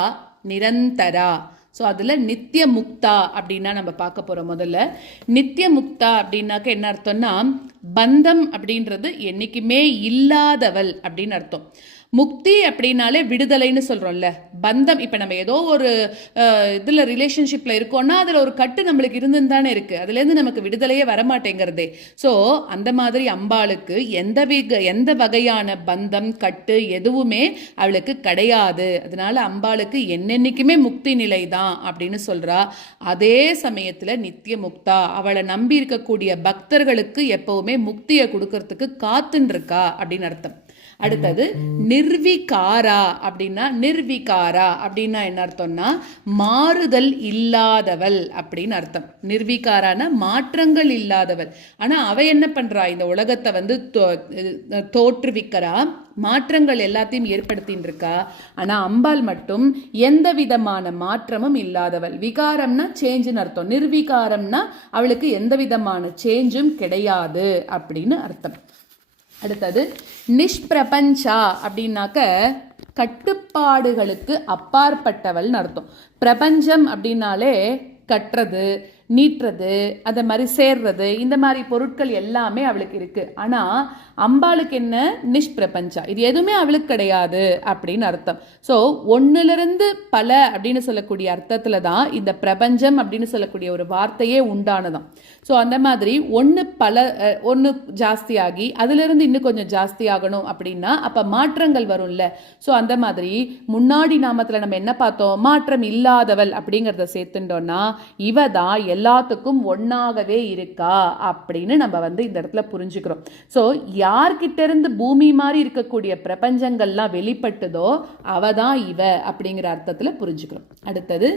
நிரந்தரா. ஸோ அதில் நித்திய முக்தா அப்படின்னா நம்ம பார்க்க போகிறோம். முதல்ல நித்திய முக்தா அப்படின்னாக்க என்ன அர்த்தம்னா பந்தம் அப்படின்றது என்றைக்குமே இல்லாதவள் அப்படின்னு அர்த்தம். முக்தி அப்படின்னாலே விடுதலைன்னு சொல்கிறோம்ல. பந்தம், இப்போ நம்ம ஏதோ ஒரு இதில் ரிலேஷன்ஷிப்பில் இருக்கோம்னா அதில் ஒரு கட்டு நம்மளுக்கு இருந்துன்னு தானே இருக்குது, அதுலேருந்து நமக்கு விடுதலையே வரமாட்டேங்கிறதே. ஸோ அந்த மாதிரி அம்பாளுக்கு எந்த வகையான பந்தம் கட்டு எதுவுமே அவளுக்கு கிடையாது. அதனால அம்பாளுக்கு என்னென்னைக்குமே முக்தி நிலை தான் அப்படின்னு சொல்கிறா. அதே சமயத்தில் நித்திய முக்தா, அவளை நம்பி இருக்கக்கூடிய பக்தர்களுக்கு எப்பவுமே முக்தியை கொடுக்கறதுக்கு காத்துன்னு இருக்கா அப்படின்னு அர்த்தம். அடுத்தது நிர்விகாரா அப்படின்னா என்ன அர்த்தம்னா மாறுதல் இல்லாதவள் அப்படின்னு அர்த்தம். நிர்விகாரான மாற்றங்கள் இல்லாதவள். ஆனா அவ என்ன பண்றா, இந்த உலகத்தை தோற்றுவிக்கிறா, மாற்றங்கள் எல்லாத்தையும் ஏற்படுத்தின்னு இருக்கா. ஆனா அம்பாள் மட்டும் எந்த விதமான மாற்றமும் இல்லாதவள். விகாரம்னா சேஞ்சுன்னு அர்த்தம், நிர்விகாரம்னா அவளுக்கு எந்த விதமான சேஞ்சும் கிடையாது அப்படின்னு அர்த்தம். அடுத்தது நிஷ்பிரபஞ்சா அப்படின்னாக்க கட்டுப்பாடுகளுக்கு அப்பாற்பட்டவள்னு அர்த்தம். பிரபஞ்சம் அப்படின்னாலே கட்டுறது, நீட்டுறது, அதை மாதிரி சேர்றது, இந்த மாதிரி பொருட்கள் எல்லாமே அவளுக்கு இருக்கு. ஆனா அம்பாளுக்கு என்ன, நிஷ்பிரபஞ்சா, இது எதுவுமே அவளுக்கு கிடையாது அப்படின்னு அர்த்தம். ஸோ ஒன்னுலிருந்து பல அப்படின்னு சொல்லக்கூடிய அர்த்தத்துல தான் இந்த பிரபஞ்சம் அப்படின்னு சொல்லக்கூடிய ஒரு வார்த்தையே உண்டானதான். ஸோ அந்த மாதிரி ஒன்று ஜாஸ்தியாகி அதிலிருந்து இன்னும் கொஞ்சம் ஜாஸ்தி ஆகணும் அப்படின்னா அப்ப மாற்றங்கள் வரும்ல. ஸோ அந்த மாதிரி முன்னாடி நாமத்துல நம்ம என்ன பார்த்தோம், மாற்றம் இல்லாதவள் அப்படிங்கிறத சேர்த்துட்டோம்னா இவ தான் எல்லாத்துக்கும் ஒன்னாகவே இருக்கா அப்படின்னு நம்ம இந்த இடத்துல புரிஞ்சுக்கிறோம். ஸோ யார்கிட்ட இருந்து பூமி மாதிரி இருக்கக்கூடிய பிரபஞ்சங்கள்லாம் வெளிப்பட்டதோ அவதான் இவ அப்படிங்கிற அர்த்தத்துல புரிஞ்சுக்கிறோம். அடுத்தது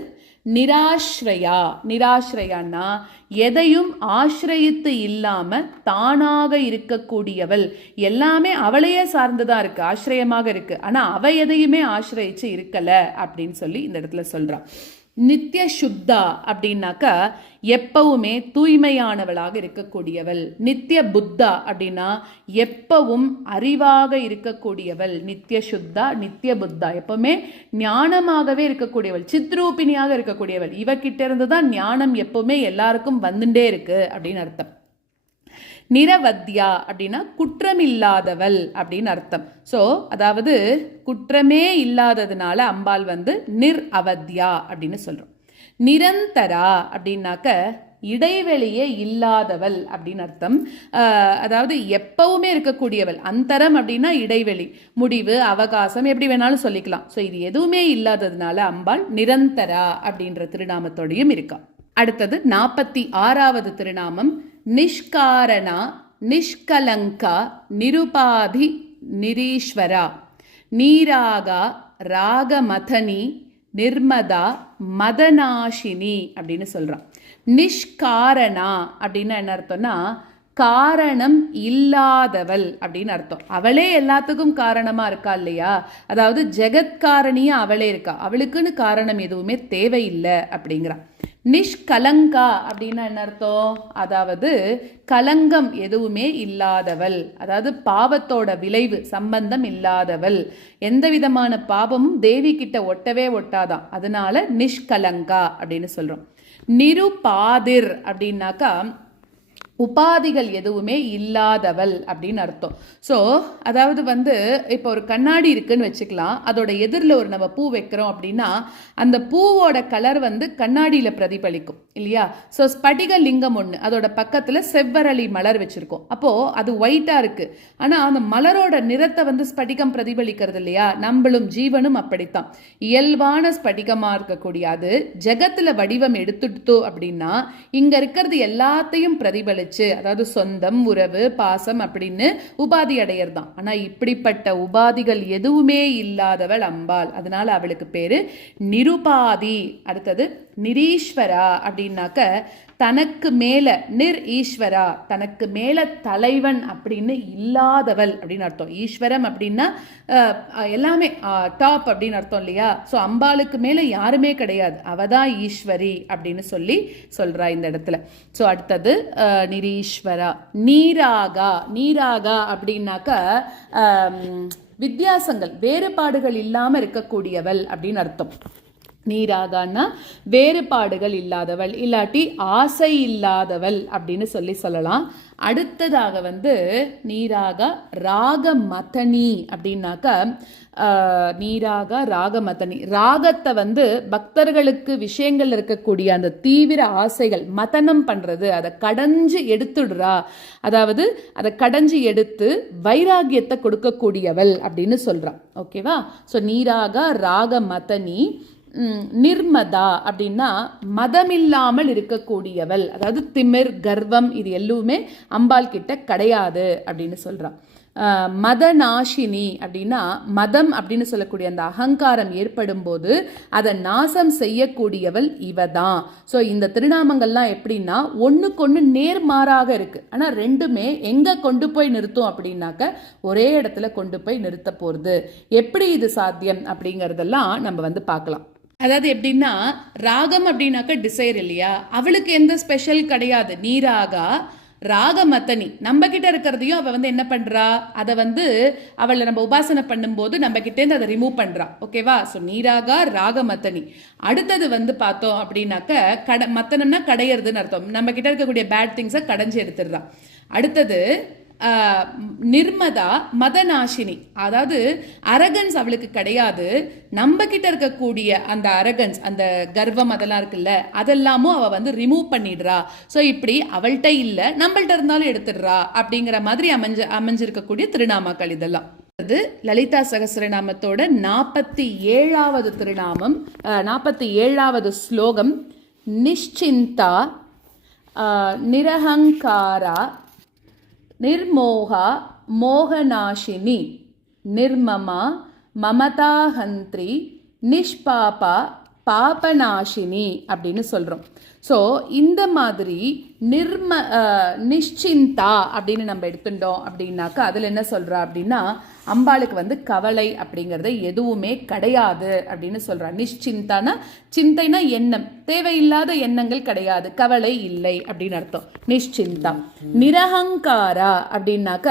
நிராஸ்ரயான்னா எதையும் ஆசிரயித்து இல்லாம தானாக இருக்கக்கூடியவள். எல்லாமே அவளையே சார்ந்துதான் இருக்கு, ஆசிரியமாக இருக்கு. ஆனா அவ எதையுமே ஆசிரயிச்சு இருக்கல அப்படின்னு சொல்லி இந்த இடத்துல சொல்றான். நித்திய சுத்தா அப்படின்னாக்க எப்பவுமே தூய்மையானவளாக இருக்கக்கூடியவள். நித்திய புத்தா அப்படின்னா எப்பவும் அறிவாக இருக்கக்கூடியவள். நித்திய சுத்தா நித்திய புத்தா எப்பவுமே ஞானமாகவே இருக்கக்கூடியவள், சித்ரூபிணியாக இருக்கக்கூடியவள். இவகிட்ட இருந்து தான் ஞானம் எப்பவுமே எல்லாருக்கும் வந்துட்டே இருக்கு அப்படின்னு அர்த்தம். நிரவத்யா அப்படின்னா குற்றமில்லாதவள் அப்படின்னு அர்த்தம். ஸோ அதாவது குற்றமே இல்லாததுனால அம்பாள் நிர்அவத்யா அப்படின்னு சொல்றோம். நிரந்தரா அப்படின்னாக்க இடைவெளியே இல்லாதவள் அப்படின்னு அர்த்தம். அதாவது எப்பவுமே இருக்கக்கூடியவள். அந்தரம் அப்படின்னா இடைவெளி, முடிவு, அவகாசம் எப்படி வேணாலும் சொல்லிக்கலாம். ஸோ இது எதுவுமே இல்லாததுனால அம்பாள் நிரந்தரா அப்படின்ற திருநாமத்தோடையும் இருக்கா. அடுத்தது 46வது திருநாமம் நிஷ்காரணா நிஷ்கலங்கா நிருபாதி நிரீஸ்வரா நீராகா ராகமதனி நிர்மதா மதநாஷினி அப்படின்னு சொல்றான். நிஷ்காரணா அப்படின்னா என்ன அர்த்தம்னா காரணம் இல்லாதவள் அப்படின்னு அர்த்தம். அவளே எல்லாத்துக்கும் காரணமா இருக்கா இல்லையா, அதாவது ஜெகத்காரணியா அவளே இருக்கா, அவளுக்குன்னு காரணம் எதுவுமே தேவையில்லை அப்படிங்கிறா. நிஷ்கலங்கா அப்படின்னா என்ன அர்த்தம், அதாவது கலங்கம் எதுவுமே இல்லாதவள், அதாவது பாவத்தோட விளைவு சம்பந்தம் இல்லாதவள், எந்த விதமான பாவமும் தேவி கிட்ட ஒட்டவே ஒட்டாதான், அதனால நிஷ்கலங்கா அப்படின்னு சொல்றோம். நிருபாதிர் அப்படின்னாக்கா உபாதிகள் எதுவுமே இல்லாதவள் அப்படின்னு அர்த்தம். ஸோ அதாவது இப்போ ஒரு கண்ணாடி இருக்குன்னு வச்சுக்கலாம், அதோட எதிரில் ஒரு நம்ம பூ வைக்கிறோம் அப்படின்னா அந்த பூவோட கலர் கண்ணாடியில் பிரதிபலிக்கும் இல்லையா. ஸோ ஸ்படிக லிங்கம் ஒன்று, அதோட பக்கத்தில் செவ்வரளி மலர் வச்சுருக்கோம், அப்போது அது ஒயிட்டாக இருக்குது, ஆனால் அந்த மலரோட நிறத்தை ஸ்படிகம் பிரதிபலிக்கிறது இல்லையா. நம்மளும் ஜீவனும் அப்படித்தான், இயல்பான ஸ்படிகமாக இருக்கக்கூடிய அது ஜெகத்தில் வடிவம் எடுத்துட்டோ அப்படின்னா இங்கே இருக்கிறது எல்லாத்தையும் பிரதிபலிச்சு, அதாவது சொந்தம் உறவு பாசம் அப்படின்னு உபாதி அடையறதான். ஆனா இப்படிப்பட்ட உபாதிகள் எதுவுமே இல்லாதவள் அம்பாள், அதனால அவளுக்கு பேரு நிருபாதி. அடுத்தது நிரீஸ்வரா அப்படின்னாக்க தனக்கு மேல, நிர் ஈஸ்வரா தனக்கு மேல தலைவன் அப்படின்னு இல்லாதவள் அப்படின்னு அர்த்தம். ஈஸ்வரம் அப்படின்னா எல்லாமே டாப் அப்படின்னு அர்த்தம் இல்லையா. ஸோ அம்பாளுக்கு மேல யாருமே கிடையாது, அவதான் ஈஸ்வரி அப்படின்னு சொல்றா இந்த இடத்துல. ஸோ அடுத்தது நிரீஸ்வரா. நீராகா, நீராகா அப்படின்னாக்க வித்தியாசங்கள் வேறுபாடுகள் இல்லாம இருக்கக்கூடியவள் அப்படின்னு அர்த்தம். நீராகான்னா வேறுபாடுகள் இல்லாதவள், இல்லாட்டி ஆசை இல்லாதவள் அப்படின்னு சொல்லலாம். அடுத்ததாக நீராகா ராகமதனி அப்படின்னாக்கா நீராகா ராகமதனி, ராகத்தை பக்தர்களுக்கு விஷயங்கள் இருக்கக்கூடிய அந்த தீவிர ஆசைகள் மதனம் பண்றது, அதை கடைஞ்சு எடுத்துடுறா, அதாவது அதை கடைஞ்சு எடுத்து வைராகியத்தை கொடுக்கக்கூடியவள் அப்படின்னு சொல்றான். ஓகேவா. ஸோ நீராகா ராகமதனி. நிர்மதா அப்படின்னா மதமில்லாமல் இருக்கக்கூடியவள், அதாவது திமிர் கர்வம் இது எல்லோருமே அம்பாள் கிட்ட கிடையாது அப்படின்னு சொல்றான். மதநாசினி அப்படின்னா மதம் அப்படின்னு சொல்லக்கூடிய அந்த அகங்காரம் ஏற்படும் போது அதை நாசம் செய்யக்கூடியவள் இவதான். ஸோ இந்த திருநாமங்கள்லாம் எப்படின்னா ஒன்றுக்கொன்று நேர்மாறாக இருக்கு, ஆனால் ரெண்டுமே எங்க கொண்டு போய் நிறுத்தும் அப்படின்னாக்க ஒரே இடத்துல கொண்டு போய் நிறுத்த போறது. எப்படி இது சாத்தியம் அப்படிங்கறதெல்லாம் நம்ம பார்க்கலாம். அதாவது எப்படின்னா ராகம் அப்படின்னாக்க டிசைர் இல்லையா, அவளுக்கு எந்த ஸ்பெஷல் கிடையாது. நீராகா ராகமதனி, நம்ம கிட்ட இருக்கிறதையும் அவ என்ன பண்றா, அதை அவளை நம்ம உபாசனை பண்ணும்போது நம்ம கிட்டேருந்து அதை ரிமூவ் பண்றா. ஓகேவா. ஸோ நீராகா ராகமதனி. அடுத்தது பார்த்தோம் அப்படின்னாக்க மத்தனம்னா கடையிறதுன்னு அர்த்தம், நம்ம கிட்ட இருக்கக்கூடிய பேட் திங்ஸை கடைஞ்சி எடுத்துடுறா. அடுத்தது நிர்மதா மதநாசினி, அதாவது அரகன்ஸ் அவளுக்கு கிடையாது, நம்ம கிட்ட இருக்கக்கூடிய அந்த அரகன்ஸ் அந்த கர்வம் அதெல்லாம் இருக்குல்ல அதெல்லாமும் அவ ரிமூவ் பண்ணிடுறா. ஸோ இப்படி அவள்கிட்ட இல்லை நம்மள்ட்ட இருந்தாலும் எடுத்துடுறா அப்படிங்கிற மாதிரி அமைஞ்சிருக்கக்கூடிய திருநாமாக்கள் இதெல்லாம். லலிதா சகஸ்ரநாமத்தோட 47வது திருநாமம், 47வது ஸ்லோகம். நிஷ்சிந்தா நிரஹங்காரா நிர்மோகா மோகநாசினி நிர்மமா மமதாஹந்திரி நிஷ்பாபா பாபநாசினி அப்படின்னு சொல்கிறோம். ஸோ இந்த மாதிரி நிஷ்சிந்தா அப்படின்னு நம்ம எடுத்துட்டோம் அப்படின்னாக்கா அதில் என்ன சொல்கிறா அப்படின்னா அம்பாளுக்கு கவலை அப்படிங்கிறது எதுவுமே கிடையாது அப்படின்னு சொல்கிறா. நிஷ்சிந்தானா சிந்தைனா எண்ணம், தேவையில்லாத எண்ணங்கள் கிடையாது, கவலை இல்லை அப்படின்னு அர்த்தம் நிஷ்சிந்தா. நிரஹங்காரா அப்படின்னாக்க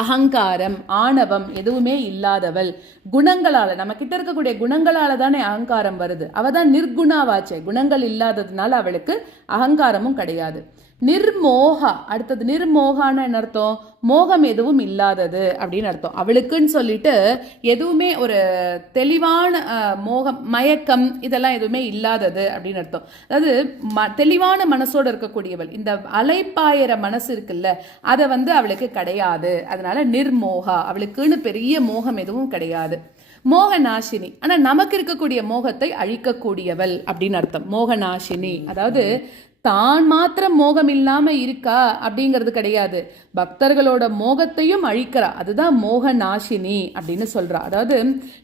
அகங்காரம் ஆணவம் எதுவுமே இல்லாதவள், குணங்களால நம்ம கிட்ட இருக்கக்கூடிய குணங்களால தானே அகங்காரம் வருது, அவதான் நிர்குணாவாச்சே, குணங்கள் இல்லாததுனால அவளுக்கு அகங்காரமும் கிடையாது. நிர்மோகா, அடுத்தது நிர்மோகான்னு என்ன அர்த்தம், மோகம் எதுவும் இல்லாதது அப்படின்னு அர்த்தம். அவளுக்குன்னு சொல்லிட்டு எதுவுமே ஒரு தெளிவான மோகம் மயக்கம் இதெல்லாம் எதுவுமே இல்லாதது அப்படின்னு அர்த்தம். அதாவது தெளிவான மனசோடு இருக்கக்கூடியவள், இந்த அலைப்பாயிர மனசு இருக்குல்ல அதை அவளுக்கு கிடையாது, அதனால நிர்மோகா, அவளுக்குன்னு பெரிய மோகம் எதுவும் கிடையாது. மோகநாசினி, ஆனா நமக்கு இருக்கக்கூடிய மோகத்தை அழிக்கக்கூடியவள் அப்படின்னு அர்த்தம். மோகநாசினி அதாவது தான் மாத்திரம் மோகம் இல்லாம இருக்கா அப்படிங்கிறது கிடையாது, பக்தர்களோட மோகத்தையும் அழிக்கிறா. அதுதான் மோக நாசினி அப்படின்னு சொல்றா. அதாவது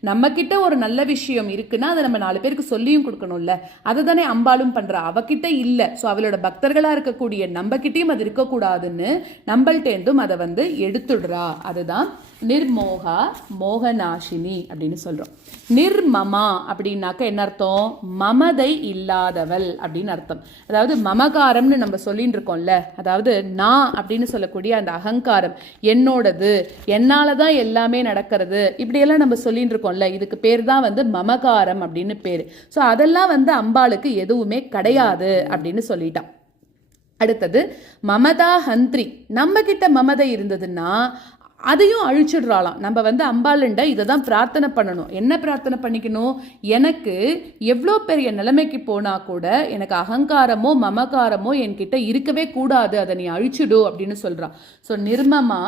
நம்ம கிட்ட ஒரு நல்ல விஷயம் இருக்குன்னா அதை நம்ம 4 பேருக்கு சொல்லியும் கொடுக்கணும்ல. அதை தானே அம்பாலும் பண்றா. அவகிட்ட இல்ல, ஸோ அவளோட பக்தர்களா இருக்கக்கூடிய நம்ம கிட்டயும் அது இருக்கக்கூடாதுன்னு நம்மள்டேந்தும் அதை எடுத்துடுறா. அதுதான் நிர்மோகா மோகநாசினி அப்படின்னு சொல்றோம். நிர்மமா அப்படின்னாக்க என்ன அர்த்தம்? மமதை இல்லாதவள் அப்படின்னு அர்த்தம். அதாவது மமகாரம்னு நம்ம சொல்லிட்டு இருக்கோம்ல, அதாவது நான் அப்படின்னு சொல்லக்கூடிய அந்த அகங்காரம், என்னோடது, என்னாலதான் எல்லாமே நடக்கிறது, இப்படியெல்லாம் நம்ம சொல்லிட்டு இருக்கோம்ல, இதுக்கு பேர் தான் மமகாரம் அப்படின்னு பேரு. ஸோ அதெல்லாம் அம்பாளுக்கு எதுவுமே கிடையாது அப்படின்னு சொல்லிட்டான். அடுத்தது மமதா ஹந்திரி. நம்ம கிட்ட மமதை இருந்ததுன்னா அதையும் அழிச்சிடுறாளாம். நம்ம அம்பாளுண்ட இதை தான் பிரார்த்தனை பண்ணணும். என்ன பிரார்த்தனை பண்ணிக்கணும்? எனக்கு எவ்வளோ பெரிய நிலைமைக்கு போனா கூட எனக்கு அகங்காரமோ மமகாரமோ என்கிட்ட இருக்கவே கூடாது, அதை நீ அழிச்சிடு அப்படின்னு சொல்றான். ஸோ நிர்மமா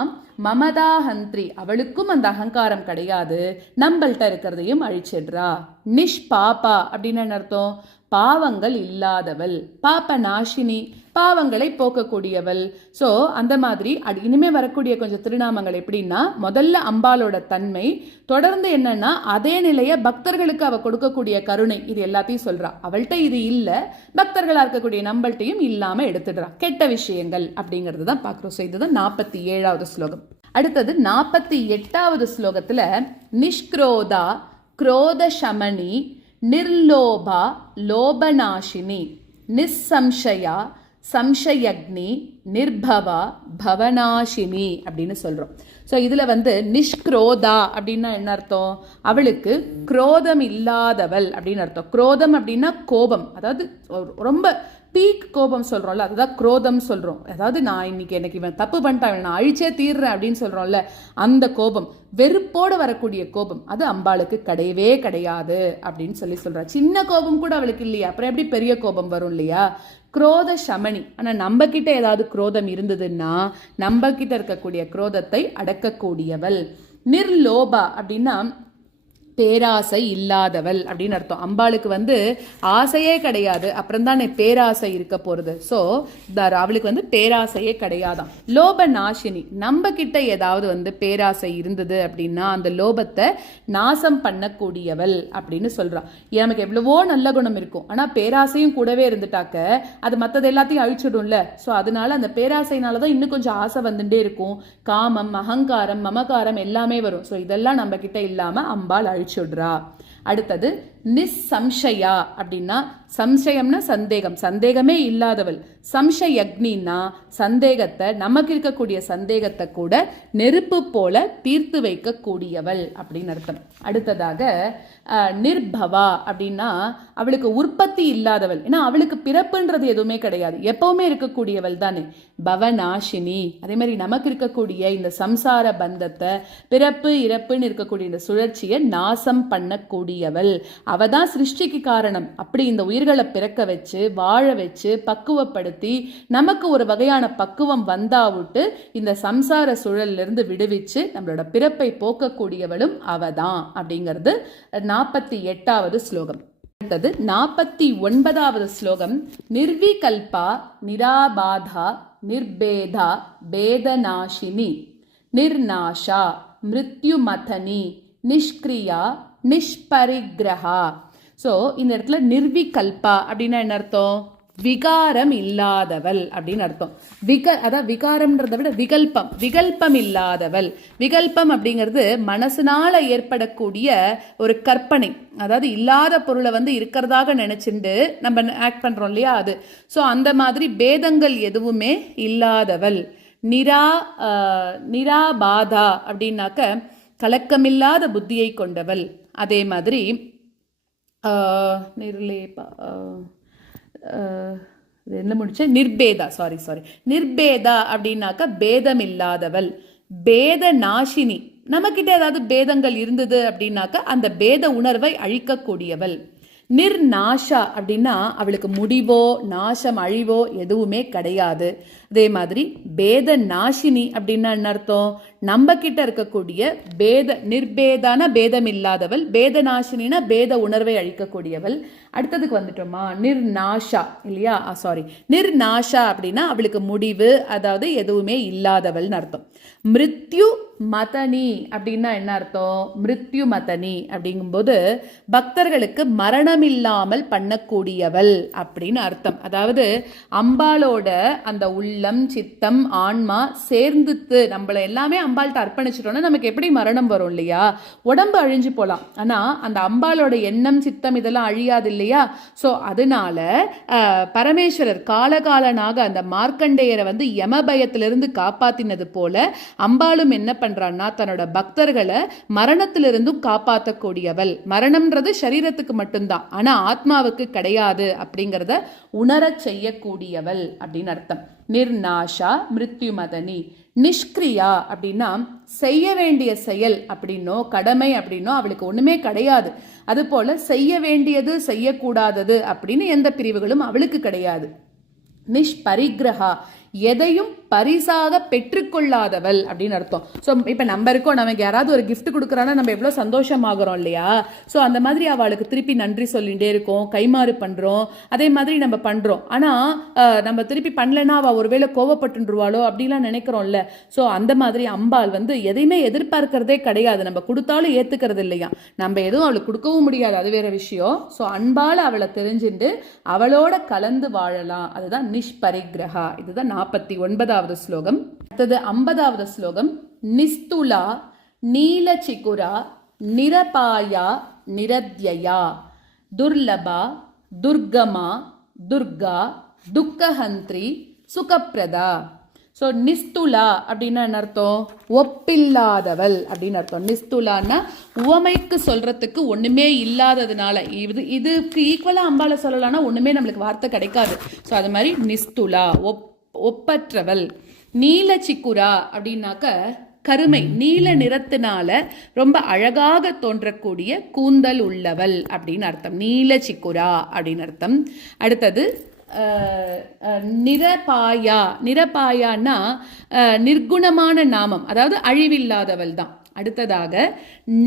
மமதா ஹந்திரி, அவளுக்கும் அந்த அகங்காரம் கிடையாது, நம்மள்கிட்ட இருக்கிறதையும் அழிச்சிடுறா. நிஷ்பாபா அப்படின்னு என்ன அர்த்தம்? பாவங்கள் இல்லாதவள். பாப நாசினி, பாவங்களை போக்கக்கூடியவள். ஸோ அந்த மாதிரி இனிமே வரக்கூடிய கொஞ்சம் திருநாமங்கள் எப்படின்னா, முதல்ல அம்பாலோட தன்மை, தொடர்ந்து என்னன்னா அதே நிலைய பக்தர்களுக்கு அவ கொடுக்கக்கூடிய கருணை, இது எல்லாத்தையும் சொல்றா. அவள்கிட்ட இது இல்லை, பக்தர்களா இருக்கக்கூடிய நம்மள்கிட்டையும் இல்லாம எடுத்துடுறா. கெட்ட விஷயங்கள் அப்படிங்கிறது தான் பார்க்குறோம். ஸோ இதுதான் 47வது ஸ்லோகம். அடுத்தது 48வது ஸ்லோகத்துல நிஷ்க்ரோதா குரோத சமணி நிர்லோபா லோபநாசினி நிசம்சயா சம்சயக்னி நிர்பவா பவநாசினி அப்படின்னு சொல்றோம். ஸோ இதுல நிஷ்க்ரோதா அப்படின்னா என்ன அர்த்தம்? அவளுக்கு குரோதம் இல்லாதவள் அப்படின்னு அர்த்தம். குரோதம் அப்படின்னா கோபம், அதாவது ரொம்ப பீக் கோபம் சொல்றோம்ல, அதுதான் குரோதம் சொல்றோம். அதாவது நான் இன்னைக்கு எனக்கு இவன் தப்பு பண்ணிட்டான், நான் அழிச்சே தீர்றேன் அப்படின்னு சொல்றோம்ல, அந்த கோபம், வெறுப்போடு வரக்கூடிய கோபம், அது அம்பாளுக்கு கிடையவே கிடையாது அப்படின்னு சொல்றா. சின்ன கோபம் கூட அவளுக்கு இல்லையா, அப்புறம் எப்படி பெரிய கோபம் வரும் இல்லையா? குரோத சமணி. ஆனா நம்ம கிட்ட ஏதாவது குரோதம் இருந்ததுன்னா நம்ம கிட்ட இருக்கக்கூடிய குரோதத்தை அடக்கக்கூடியவள். நிர்லோபா அப்படின்னா பேராசை இல்லாதவள் அப்படின்னு அர்த்தம். அம்பாளுக்கு ஆசையே கிடையாது, அப்புறம் தான் பேராசை இருக்க போறது. ஸோ அவளுக்கு பேராசையே கிடையாதான். லோப நாசினி, நம்ம கிட்ட ஏதாவது பேராசை இருந்தது அப்படின்னா அந்த லோபத்தை நாசம் பண்ணக்கூடியவள் அப்படின்னு சொல்றா. நமக்கு எவ்வளவோ நல்ல குணம் இருக்கும், ஆனா பேராசையும் கூடவே இருந்துட்டாக்க அது மற்றது எல்லாத்தையும் அழிச்சிடும்ல. ஸோ அதனால அந்த பேராசைனாலதான் இன்னும் கொஞ்சம் ஆசை வந்துட்டே இருக்கும். காமம், அகங்காரம், மமகாரம் எல்லாமே வரும். ஸோ இதெல்லாம் நம்ம கிட்ட இல்லாம அம்பாள் அழிச்சுடுறா. அடுத்தது நிசம்சயா அப்படின்னா, சம்சயம்னா சந்தேகம், சந்தேகமே இல்லாதவள். சம்சயக்னின்னா சந்தேகத்தை, நமக்கு இருக்கக்கூடிய சந்தேகத்தை கூட நெருப்பு போல தீர்த்து வைக்க கூடியவள் அப்படின்னு அர்த்தம். அடுத்ததாக நிர்பவா அப்படின்னா அவளுக்கு உற்பத்தி இல்லாதவள். ஏன்னா அவளுக்கு பிறப்புன்றது எதுவுமே கிடையாது, எப்பவுமே இருக்கக்கூடியவள் தானே. பவநாசினி, அதே மாதிரி நமக்கு இருக்கக்கூடிய இந்த சம்சார பந்தத்தை, பிறப்பு இறப்புன்னு இருக்கக்கூடிய இந்த சுழற்சியை நாசம் பண்ணக்கூடியவள். அவதான் சிருஷ்டிக்கு காரணம். அப்படி இந்த உயிர்களை பிறக்க வச்சு, வாழ வச்சு, பக்குவப்படுத்தி, நமக்கு ஒரு வகையான பக்குவம் வந்தாவிட்டு இந்த சம்சார சூழல்ல இருந்து விடுவிச்சு நம்மளோட பிறப்பை போக்கக்கூடியவளும் அவதான் அப்படிங்கிறது 48வது ஸ்லோகம். அடுத்தது 49வது ஸ்லோகம். நிர்விகல்பா நிராபாதா நிர்பேதா பேதநாசினி நிர்நாஷா மிருத்யுமதனி நிஷ்கிரியா நிஷ்பரிகிரஹா. ஸோ இந்த இடத்துல நிர்விகல்பா அப்படின்னா என்ன அர்த்தம்? விகாரம் இல்லாதவள் அப்படின்னு அர்த்தம். அதாவது விகாரம்ன்றதை விட விகல்பம், விகல்பம் இல்லாதவள். விகல்பம் அப்படிங்கிறது மனசுனால ஏற்படக்கூடிய ஒரு கற்பனை, அதாவது இல்லாத பொருளை இருக்கிறதாக நினைச்சுட்டு நம்ம ஆக்ட் பண்றோம் இல்லையா, அது. ஸோ அந்த மாதிரி பேதங்கள் எதுவுமே இல்லாதவள். நிராபாதா அப்படின்னாக்க கலக்கமில்லாத புத்தியை கொண்டவள். அதே மாதிரி என்ன முடிச்ச நிர்பேதா, சாரி நிர்பேதா அப்படின்னாக்க பேதம் இல்லாதவள். பேத நாசினி, நமக்கிட்ட ஏதாவது பேதங்கள் இருந்தது அப்படின்னாக்க அந்த பேத உணர்வை அழிக்கக்கூடியவள். நிர்நாஷா அப்படின்னா அவளுக்கு முடிவோ நாசம் அழிவோ எதுவுமே கிடையாது. அதே மாதிரி பேத நாசினி அப்படின்னா என்ன அர்த்தம்? நம்ம கிட்ட இருக்கக்கூடிய பேத, நிர்பேதான பேதம் இல்லாதவள், பேத நாசினினா பேத உணர்வை அழிக்கக்கூடியவள். அடுத்ததுக்கு வந்துட்டோமா, நிர்நாஷா இல்லையா, சாரி, நிர்நாஷா அப்படின்னா அவளுக்கு முடிவு, அதாவது எதுவுமே இல்லாதவள்னு அர்த்தம். மிருத்யு மதனி அப்படின்னா என்ன அர்த்தம், மிருத்யு மதனி அப்படிங்கும்போது பக்தர்களுக்கு மரணம் இல்லாமல் பண்ணக்கூடியவள் அப்படின்னு அர்த்தம். அதாவது அம்பாளோட அந்த உள்ளம் சித்தம் ஆன்மா சேர்ந்துத்து நம்மளை எல்லாமே அம்பாள்கிட்ட அர்ப்பணிச்சிட்டோம்னா நமக்கு எப்படி மரணம் வரும் இல்லையா, உடம்பு அழிஞ்சு போகலாம், ஆனால் அந்த அம்பாளோட எண்ணம் சித்தம் இதெல்லாம் அழியாது இல்லையா. ஸோ அதனால பரமேஸ்வரர் காலகாலனாக அந்த மார்க்கண்டேயரை வந்து யமபயத்திலிருந்து காப்பாத்தினது போல அம்பாளும் என்ன பண்றான்னா தன்னோட பக்தர்களை மரணத்திலிருந்தும் காப்பாற்றக்கூடியவள். மரணம்ன்றது சரீரத்துக்கு மட்டும்தான், ஆனா ஆத்மாவுக்கு கிடையாது அப்படிங்கிறத உணரச் செய்யக்கூடியவள் அப்படின்னு அர்த்தம். நிர்நாஷா மிருத்யுமதனி. நிஷ்கிரியா அப்படின்னா செய்ய வேண்டிய செயல் அப்படின்னோ கடமை அப்படின்னோ அவளுக்கு ஒண்ணுமே கிடையாது. அது போல செய்ய வேண்டியது செய்யக்கூடாதது அப்படின்னு எந்த பிரிவுகளும் அவளுக்கு கிடையாது. நிஷ்பரிகிரஹா எதையும் பரிசாக பெற்றுக்கொள்ளாதவள் அப்படின்னு அர்த்தம். ஸோ இப்போ நம்ம இருக்கோம், நமக்கு யாராவது ஒரு கிஃப்ட் கொடுக்குறான்னா நம்ம எவ்வளோ சந்தோஷமாகறோம் இல்லையா. ஸோ அந்த மாதிரி அவளுக்கு திருப்பி நன்றி சொல்லிகிட்டே இருக்கோம், கைமாறு பண்ணுறோம், அதே மாதிரி நம்ம பண்ணுறோம். ஆனால் நம்ம திருப்பி பண்ணலன்னா அவள் ஒருவேளை கோவப்பட்டுருவாளோ அப்படிலாம் நினைக்கிறோம்ல. ஸோ அந்த மாதிரி அம்பாள் வந்து எதையுமே எதிர்பார்க்கறதே கிடையாது, நம்ம கொடுத்தாலும் ஏற்றுக்கிறது இல்லையா, நம்ம எதுவும் அவளுக்கு கொடுக்கவும் முடியாது, அது வேற விஷயம். ஸோ அன்பால் அவளை தெரிஞ்சுட்டு அவளோட கலந்து வாழலாம், அதுதான் நிஷ்பரிகிரஹா. இதுதான் 49வது ஸ்லோகம். அடுத்தது 50வது ஸ்லோகம். நிஸ்துலா நீலசிகுரா நிரபாயா நிரத்யயா துர்லபா துர்கமா துர்கா துக்கஹந்திரி சுகப்பிரதா. ஸோ நிஸ்துலா அப்படின்னா என்ன அர்த்தம், ஒப்பில்லாதவள் அப்படின்னு அர்த்தம். நிஸ்துலான்னா உவமைக்கு சொல்றதுக்கு ஒண்ணுமே இல்லாததுனால, இதுக்கு ஈக்குவலா அம்பால சொல்லலாம்னா ஒண்ணுமே நம்மளுக்கு வார்த்தை கிடைக்காது. ஸோ அது மாதிரி நிஸ்துலா ஒப்பற்றவள். நீலசிக்குரா அப்படின்னாக்க கருமை, நீல நிறத்தினால ரொம்ப அழகாக தோன்றக்கூடிய கூந்தல் உள்ளவள் அப்படின்னு அர்த்தம். நீலசிக்குரா அப்படின்னு அர்த்தம். அடுத்தது நிரபாயா. நிரபாயான்னா நிர்குணமான நாமம், அதாவது அழிவில்லாதவள் தான். அடுத்ததாக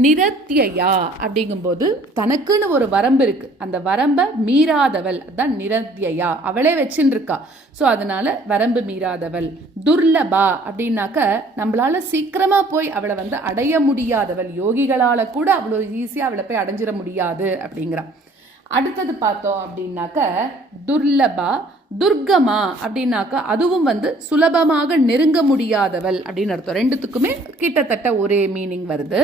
நிரத்யயா அப்படிங்கும்போது தனக்குன்னு ஒரு வரம்பு இருக்கு, அந்த வரம்பை மீறாதவள் தான் நிரத்யயா, அவளே வச்சுன்னு இருக்கா. ஸோ அதனால வரம்பு மீறாதவள். துர்லபா அப்படின்னாக்க நம்மளால சீக்கிரமா போய் அவளை வந்து அடைய முடியாதவள், யோகிகளால கூட அவ்வளோ ஈஸியா அவளை போய் அடைஞ்சிட முடியாது அப்படிங்கிறான். அடுத்தது பார்த்தோம் அப்படின்னாக்க துர்லபா. துர்கமா அப்படின்னாக்கா அதுவும் வந்து சுலபமாக நெருங்க முடியாதவள் அப்படின்னு அர்த்தம். ரெண்டுத்துக்குமே கிட்டத்தட்ட ஒரே மீனிங் வருது.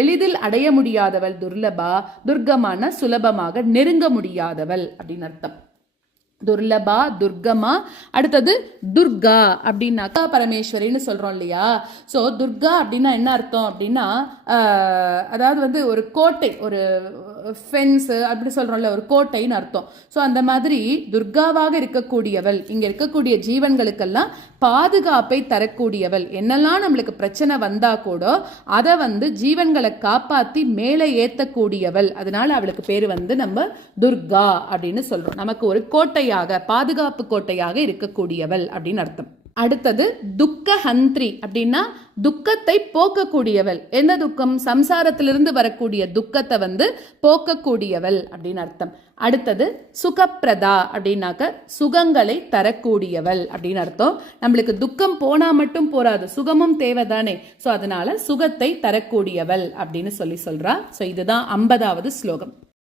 எளிதில் அடைய முடியாதவள் துர்லபா, துர்கமான சுலபமாக நெருங்க முடியாதவள் அப்படின்னு அர்த்தம். துர்லபா துர்கமா. அடுத்தது துர்கா அப்படின்னாக்கா பரமேஸ்வரின்னு சொல்றோம் இல்லையா. ஸோ துர்கா அப்படின்னா என்ன அர்த்தம் அப்படின்னா அதாவது வந்து ஒரு கோட்டை, ஒரு ஃபென்ஸ் அப்படி சொல்றோம்ல, ஒரு கோட்டைன்னு அர்த்தம். ஸோ அந்த மாதிரி துர்காவாக இருக்கக்கூடியவள், இங்க இருக்கக்கூடிய ஜீவன்களுக்கெல்லாம் பாதுகாப்பை தரக்கூடியவள். என்னெல்லாம் நம்மளுக்கு பிரச்சனை வந்தா கூட அதை வந்து ஜீவன்களை காப்பாத்தி மேலே ஏத்தக்கூடியவள், அதனால அவளுக்கு பேரு வந்து நம்ம துர்கா அப்படின்னு சொல்றோம். நமக்கு ஒரு கோட்டை, பாதுகாப்பு கோட்டையாக இருக்கக்கூடியவள் அப்படின்னு அர்த்தம். அடுத்தது துக்கஹந்திரி அப்படின்னா துக்கத்தை போக்கக்கூடியவள். என்ன துக்கம், சம்சாரத்திலிருந்து வரக்கூடிய துக்கத்தை வந்து போக்கக்கூடியவள் அப்படின்னு அர்த்தம். அடுத்தது சுகப்பிரதா அப்படின்னாக்க சுகங்களை தரக்கூடியவள் அப்படின்னு அர்த்தம். நம்மளுக்கு துக்கம் போனா மட்டும் போராது, சுகமும் தேவைதானே. ஸோ அதனால சுகத்தை தரக்கூடியவள் அப்படின்னு சொல்றா. ஸோ இதுதான் 50வது ஸ்லோகம்.